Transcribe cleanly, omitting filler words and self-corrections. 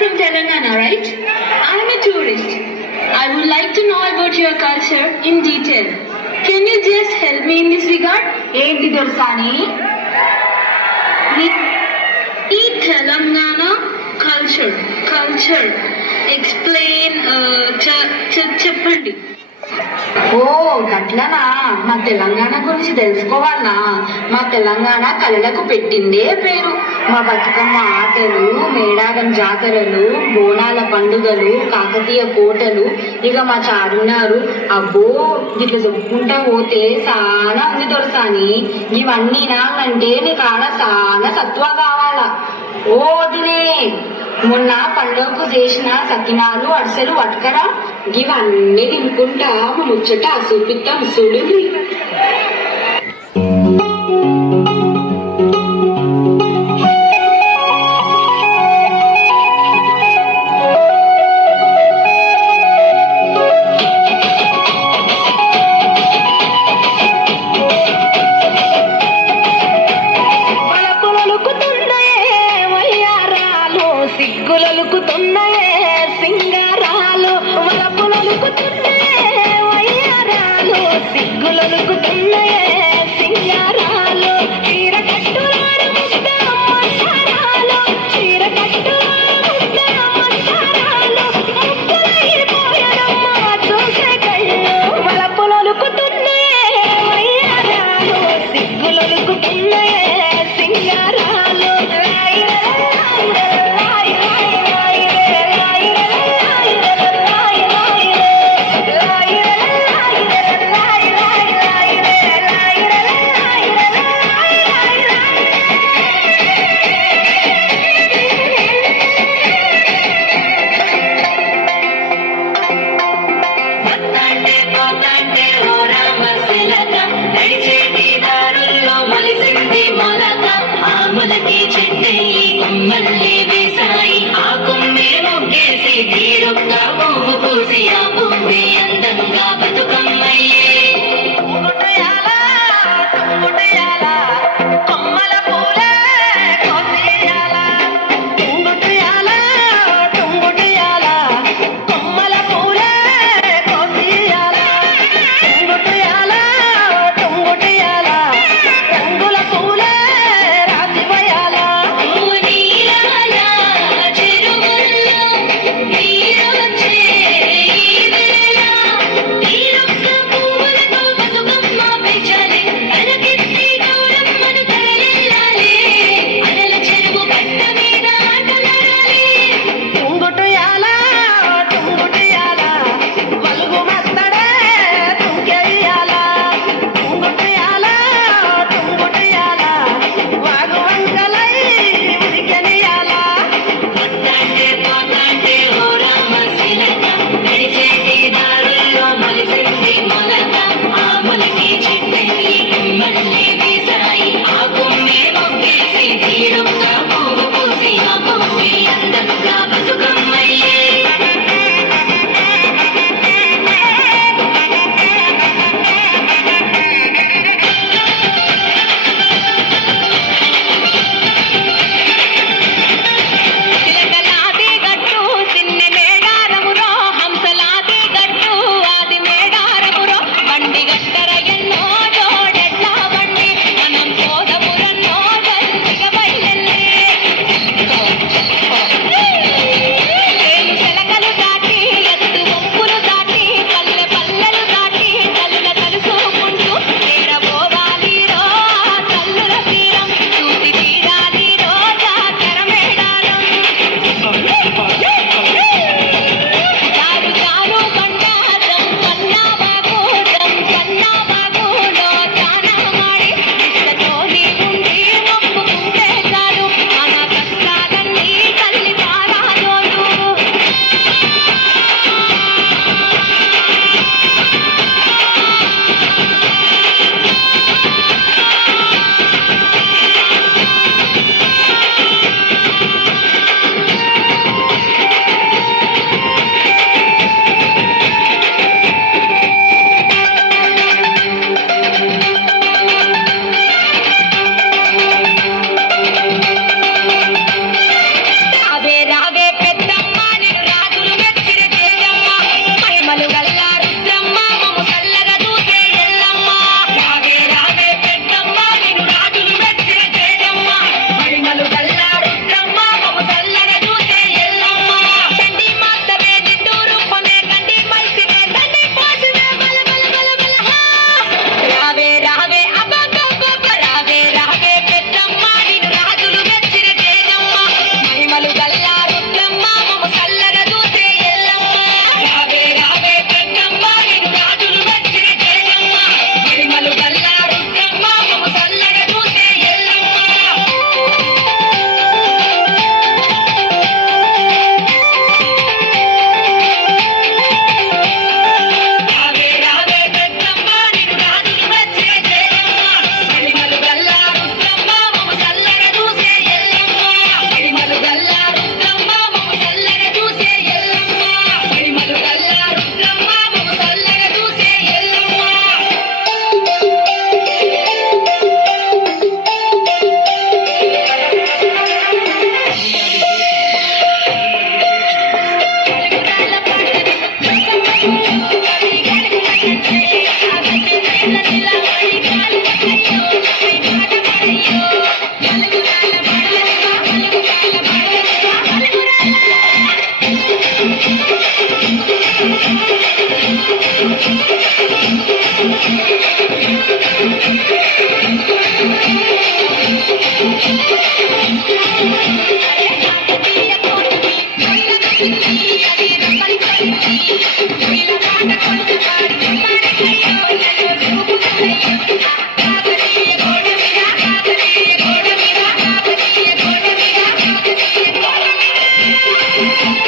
from Telangana, right? I am a tourist. I would like to know about your culture in detail. Can you just help me in this regard? ఏంటి దొరసాని? ఈ Telangana culture explain చెప్పండి. ఓ గట్లనా? మా తెలంగాణ గురించి తెలుసుకోవాలనా? మా తెలంగాణ కళలకు పెట్టిందే పేరు. మా బతుకమ్మ ఆటలు, మేడారం జాతరలు, బోనాల పండుగలు, కాకతీయ కోటలు, ఇక మా చారున్నారు. అబ్బో ఇట్లా చెప్పుకుంటా పోతే చాలా ఉంది దొరసాని. ఇవన్నీ నాకంటే నీకు ఆడ చాలా సత్వ కావాలా. ఓ వదినే, మొన్న పండుగకు చేసిన సకినాలు అరిసెలు పట్టుకరా, ఇవన్నీ తినుకుంటా మా ముచ్చట చూపిస్తాం చూడు. సిగ్గులలుకుతున్నాయే సింగారాలు, వలపులలుకుతున్నాయే వయ్యారాలు, సిగ్గులలుకుతున్నాయే సింగారాలు, చీర కట్టులాడు ముద్ద మందారాలు, చీర కట్టులాడు ముద్ద మందారాలు, ముద్దులైపోయాడమ్మా చూసే కళ్ళు, వలపులలుకుతున్నాయే వయ్యారాలు, సిగ్గులలుకుతున్నాయే సింగారాలు. ఆ